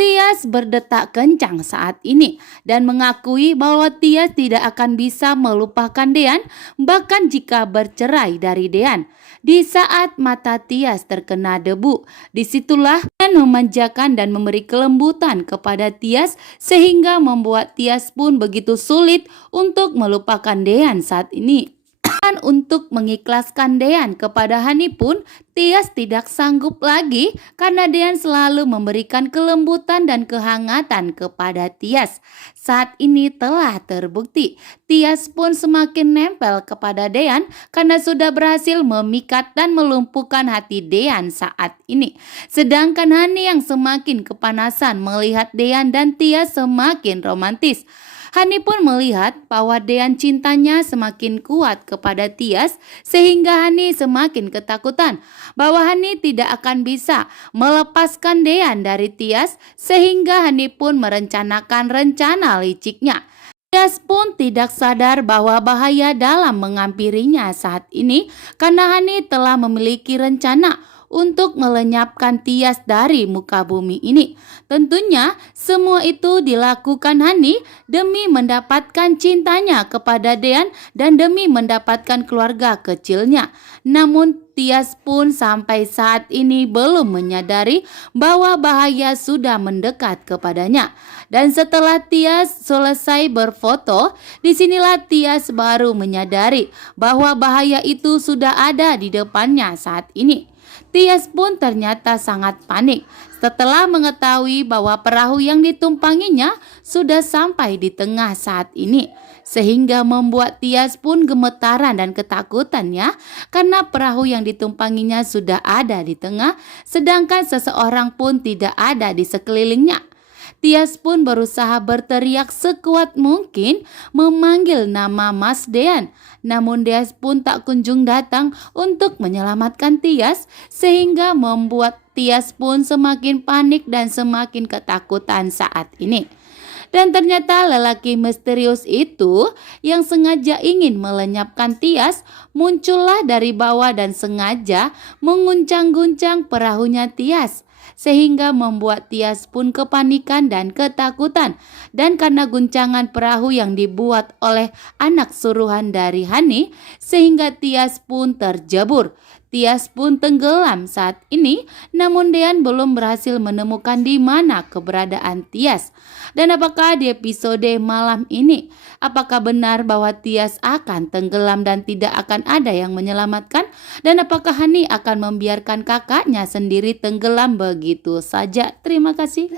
Tias berdetak kencang saat ini dan mengakui bahwa Tias tidak akan bisa melupakan Dean bahkan jika bercerai dari Dean. Di saat mata Tias terkena debu, disitulah Dean memanjakan dan memberi kelembutan kepada Tias sehingga membuat Tias pun begitu sulit untuk melupakan Dean saat ini. Dan untuk mengikhlaskan Dean kepada Hani pun Tias tidak sanggup lagi karena Dean selalu memberikan kelembutan dan kehangatan kepada Tias. Saat ini telah terbukti Tias pun semakin nempel kepada Dean karena sudah berhasil memikat dan melumpuhkan hati Dean saat ini. Sedangkan Hani yang semakin kepanasan melihat Dean dan Tias semakin romantis. Hani pun melihat bahwa Dean cintanya semakin kuat kepada Tias sehingga Hani semakin ketakutan bahwa Hani tidak akan bisa melepaskan Dean dari Tias sehingga Hani pun merencanakan rencana liciknya. Tias pun tidak sadar bahwa bahaya dalam menghampirinya saat ini karena Hani telah memiliki rencana untuk melenyapkan Tias dari muka bumi ini. Tentunya semua itu dilakukan Hani demi mendapatkan cintanya kepada Dean dan demi mendapatkan keluarga kecilnya. Namun Tias pun sampai saat ini belum menyadari bahwa bahaya sudah mendekat kepadanya. Dan setelah Tias selesai berfoto, disinilah Tias baru menyadari bahwa bahaya itu sudah ada di depannya saat ini. Tias pun ternyata sangat panik setelah mengetahui bahwa perahu yang ditumpanginya sudah sampai di tengah saat ini. Sehingga membuat Tias pun gemetaran dan ketakutan ya, karena perahu yang ditumpanginya sudah ada di tengah sedangkan seseorang pun tidak ada di sekelilingnya. Tias pun berusaha berteriak sekuat mungkin memanggil nama Mas Dean. Namun Dean pun tak kunjung datang untuk menyelamatkan Tias sehingga membuat Tias pun semakin panik dan semakin ketakutan saat ini. Dan ternyata lelaki misterius itu yang sengaja ingin melenyapkan Tias muncullah dari bawah dan sengaja menguncang-guncang perahunya Tias. Sehingga membuat Tias pun kepanikan dan ketakutan. Dan karena guncangan perahu yang dibuat oleh anak suruhan dari Hani, sehingga Tias pun terjebur. Tias pun tenggelam saat ini, namun Dean belum berhasil menemukan di mana keberadaan Tias. Dan apakah di episode malam ini, apakah benar bahwa Tias akan tenggelam dan tidak akan ada yang menyelamatkan? Dan apakah Hani akan membiarkan kakaknya sendiri tenggelam begitu saja? Terima kasih.